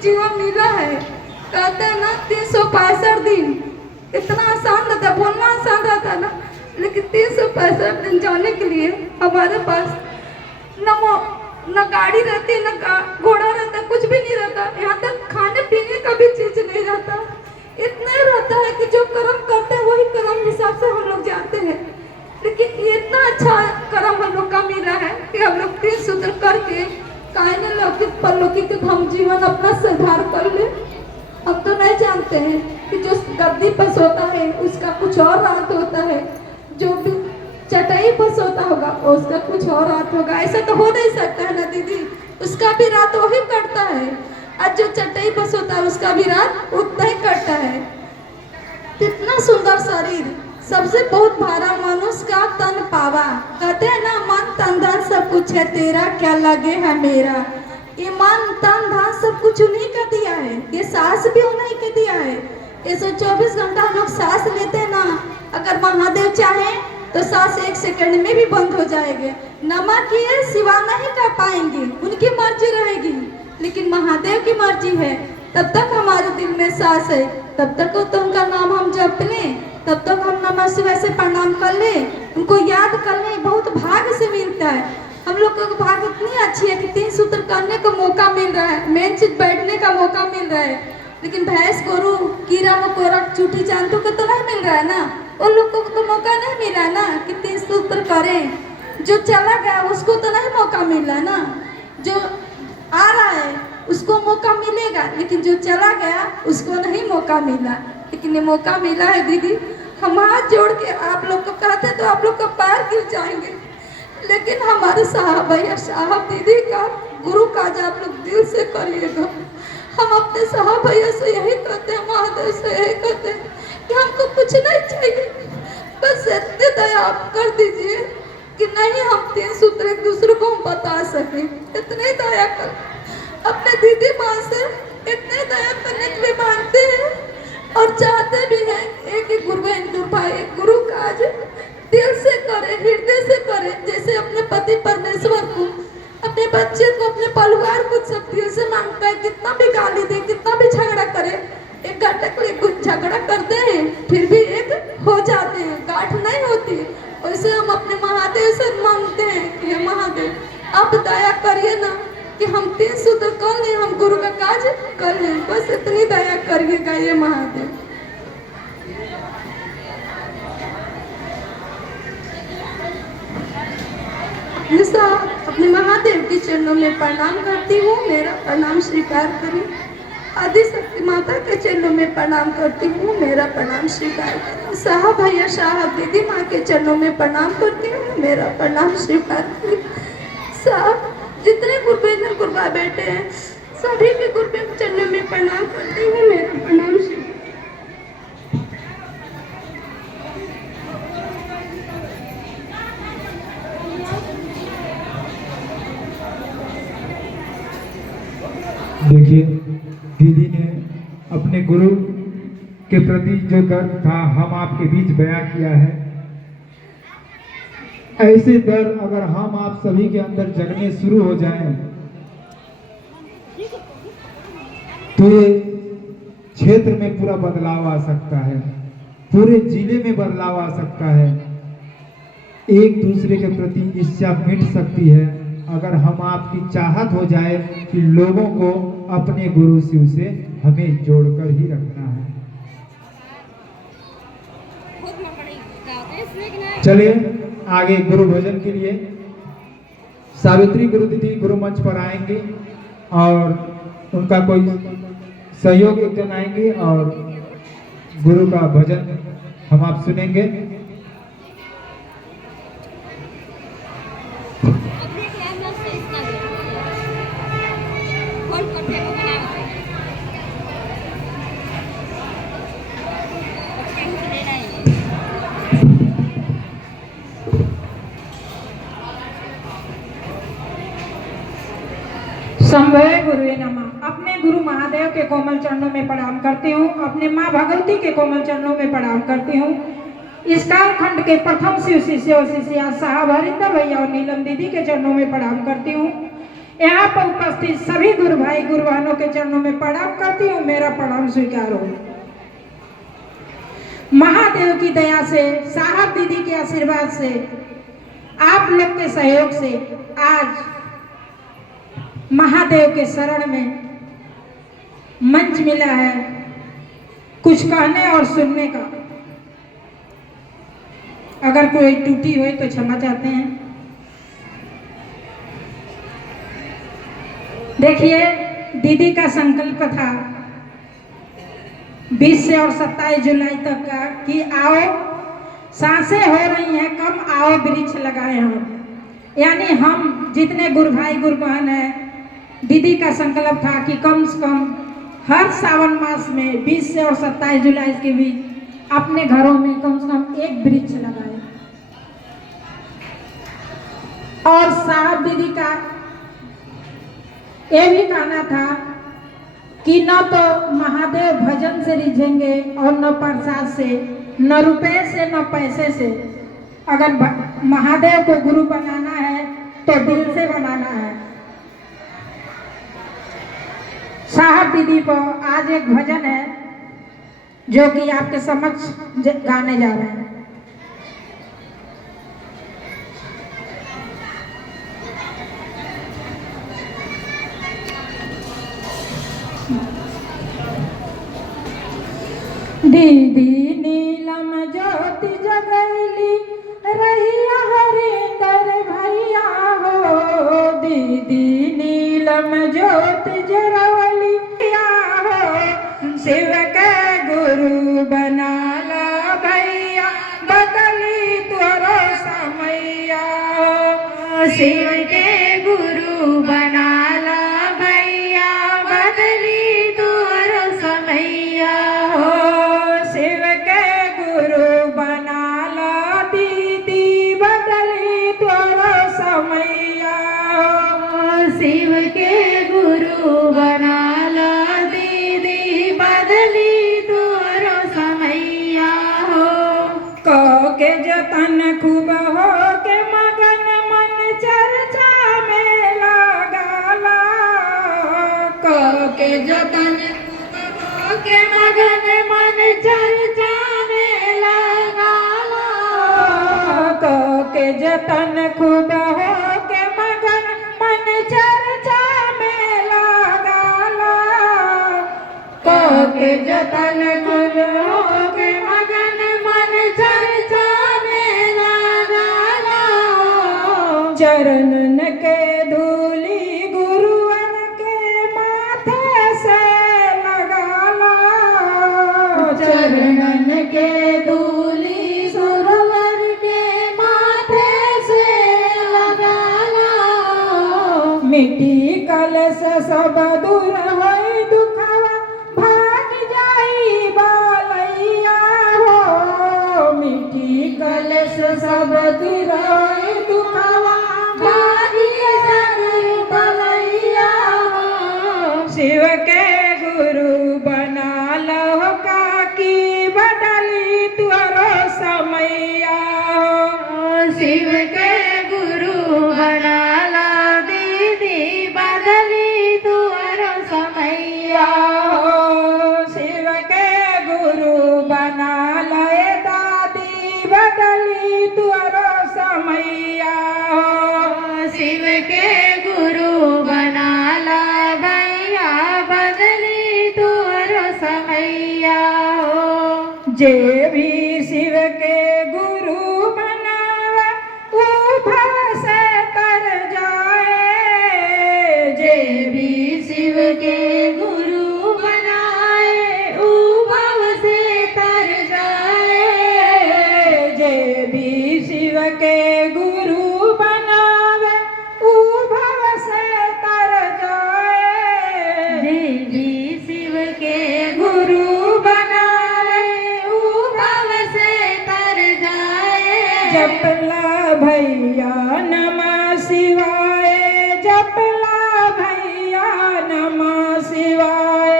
जीवन मिला है। कहते हैं ना 365 दिन, इतना आसान रहता, बोलना आसान रहता ना, लेकिन 365 दिन जाने के लिए हमारे पास न गाड़ी रहती है, न घोड़ा रहता, कुछ भी नहीं रहता। यहाँ तक खाने पीने का भी चीज नहीं रहता। इतना रहता है कि जो कर्म करते हैं वही कर्म हिसाब से हम लोग जानते हैं। लेकिन ये इतना अच्छा कर्म हम लोग का मिला है कि हम लोग 3 सूत्र करके कायने लौकिक परलौकिक हम जीवन अपना सुधार कर ले। हम तो नहीं जानते हैं कि जो गद्दी पर सोता है उसका कुछ और रात होता है, जो भी चटाई पर सोता होगा उसका कुछ और रात होगा। ऐसा तो हो नहीं सकता है ना दीदी, उसका भी रात वही कटता है, और जो चटाई पर सोता है उसका भी रात उतना ही कटता है। कितना सुंदर शरीर, सबसे बहुत भारा मनुष्य का तन पावा। कहते हैं ना मन तन धन सब कुछ है तेरा, क्या लगे है मेरा। ये मन तन धन सब कुछ उन्हीं का दिया है, ये सांस भी उन्हीं का दिया है। 124 घंटा हम लोग सांस लेते हैं ना, अगर महादेव चाहे तो सांस 1 सेकंड में भी बंद हो जाएंगे। नमक किए सिवा नहीं कर पाएंगे, उनकी मर्जी रहेगी। लेकिन महादेव की मर्जी है, तब तक हमारे दिल में सांस है, तब तक तो उनका नाम हम जप लें, तब तक हम नमः शिवाय से प्रणाम कर लें, उनको याद कर लें। बहुत भाग्य से मिलता है। हम लोग को भाग्य इतनी अच्छी है कि 3 सूत्र करने का मौका मिल रहा है, मेन चीज बैठने का मौका मिल रहा है। लेकिन भैंस गोरू कीड़ा मकोड़ा चूटी चांदू को तो नहीं मिल रहा है ना, उन लोगों को तो मौका नहीं मिला है ना कि 3 सूत्र करें। जो चला गया उसको तो नहीं मौका मिल रहा है ना, जो आ रहा है उसको मौका मिलेगा, लेकिन जो चला गया उसको नहीं मौका मिला। लेकिन ये मौका मिला है दीदी, हम हाथ जोड़ के आप लोग को कहते तो आप लोग का पैर गिर जाएंगे, लेकिन हमारे साहब भैया साहब दीदी का गुरु काज आप लोग दिल से करिएगा। हम अपने साहब भैया से यही कहते हैं, महादेव से यही कहते हैं कि हमको कुछ नहीं चाहिए, बस इतने दया आप कर दीजिए कि नहीं हम 3 सूत्र एक दूसरे को हम बता सकें। इतने दया कर, अपने दीदी माँ से इतने दया करने के लिए मांगते हैं और चाहते भी हैं एक ही गुरु हिंदू भाई गुरु काज दिल से करे, हृदय से करे। जैसे अपने पति परमेश्वर को, अपने बच्चे को, अपने परिवार को सब दिल से मांगता है। कितना भी गाली दे, कितना भी झगड़ा करे, एक घंटे के लिए कुछ झगड़ा करते हैं फिर भी एक हो जाते हैं, गांठ नहीं होती। वैसे हम अपने महादेव से मांगते हैं कि हे महादेव आप दया करिए ना कि हम 3 सूत्र कर लें, हम गुरु का काज कर लें, बस इतनी दया करिएगा ये महादेव। अपने महादेव के चरणों में प्रणाम करती हूँ, मेरा प्रणाम स्वीकार करें। आदि शक्ति माता के चरणों में प्रणाम करती हूँ, मेरा प्रणाम स्वीकार करें। साहब भैया साहब दीदी माँ के चरणों में प्रणाम करती हूँ, मेरा प्रणाम स्वीकार करें। साहब जितने गुरबेन गुरबा बैठे हैं सभी के गुरबेन चरणों में प्रणाम करती हूँ, मेरा प्रणाम स्वीकार। देखिए दीदी ने अपने गुरु के प्रति जो दर्द था हम आपके बीच बयां किया है। ऐसे दर्द अगर हम आप सभी के अंदर जगने शुरू हो जाएं तो ये क्षेत्र में पूरा बदलाव आ सकता है, पूरे जिले में बदलाव आ सकता है। एक दूसरे के प्रति ईर्ष्या मिट सकती है अगर हम आपकी चाहत हो जाए कि लोगों को अपने गुरु शिव से हमें जोड़कर ही रखना है। चलिए आगे गुरु भजन के लिए सावित्री गुरु दीदी गुरु मंच पर आएंगे और उनका कोई सहयोग जनाएंगे और गुरु का भजन हम आप सुनेंगे। संभव गुरुवे नमः। अपने गुरु महादेव के कोमल चरणों में प्रणाम करती हूँ, अपने माँ भगवती के कोमल चरणों में प्रणाम करती हूँ। इस कालखंड के प्रथम शिव शिष्य और शिष्या साहब हरिंदर भैया और नीलम दीदी के चरणों में प्रणाम करती हूँ। यहाँ पर उपस्थित सभी गुरु भाई गुरु बहनों के चरणों में प्रणाम करती हूँ। मेरा प्रणाम स्वीकार हो। महादेव की दया से, साहब दीदी के आशीर्वाद से, आप लोग के सहयोग से आज महादेव के शरण में मंच मिला है कुछ कहने और सुनने का। अगर कोई त्रुटि हुई तो क्षमा चाहते हैं। देखिए, दीदी का संकल्प था 20 से और 27 जुलाई तक का कि आओ, सांसें हो रही हैं कम, आओ वृक्ष लगाएं हम। यानी हम जितने गुरु भाई गुरु बहन हैं, दीदी का संकल्प था कि कम से कम हर सावन मास में 20 से और 27 जुलाई के बीच अपने घरों में कम से कम एक वृक्ष लगाएं। और साहब दीदी का ये भी कहना था कि न तो महादेव भजन से रिझेंगे और न प्रसाद से, न रुपए से, न पैसे से। अगर महादेव को गुरु बनाना है तो दिल से बनाना है। साहब दीदी पर आज एक भजन है जो कि आपके समक्ष गाने जा रहे हैं। दीदी नीलम ज्योति जगैली रहिया हरिंदर भैया हो। दीदी नीलम ज्योति जरवली हो। शिव के गुरु बनाला भैया, बदली तोरो समैया। शिव के गुरु बनाला भैया, बदली तोरो समैया। शिव के गुरु बनाला दीदी, बदली तोरो समैया। शिव के गुरु बनाला दीदी, बदली तोरो समैया हो। कह के जतन खूब हो के मगन मन चर्चा में लगाला। कह के जतन खूब हो के मगन मन चर्चा में लगाला। कह के जतन खूब हो के मगन मन चर्चा में लगाला। कह के जतन खूब हो के मगन मन चर्चा में लगाला। चरणन के धूली गुरुवन के माथे से लगाला। चरणन के धूली गुरुवर के माथे से लगाला। मिट्टी कलश सब दूर होई दुखवा, भाग जाई बालैया हो। मिट्टी कलश सब दूर होई दुखवा, भाग जाई बालैया हो। शिव के गुरु बना लो काकी, बदली तोरो समैया। शिव के गुरु बना ला दीदी, बदली तोरो समैया। शिव के गुरु बना ले दादी, बदली तोरो समैया। शिव के गुरु बना ला भैया, बदली तोरो समैया। जे भी शिव के गुरु बनावे, वो भव से तर जाए। जे भी शिव के गुरु बनाए, वो भव से तर जाए। जे भी शिव के गुरु बनावे, वो भव से तर जाए। जे भी शिव के गुरु बनाए, वो भव से तर जाए। जपला भैया नमः शिवाय, जपला भैया नमः शिवाय।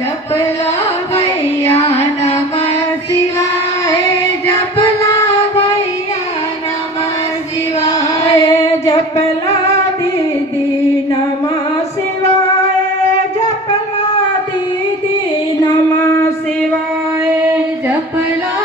जपला भैया नमः शिवाय, जपला भैया नमः शिवाय। जपला दीदी नमः चपला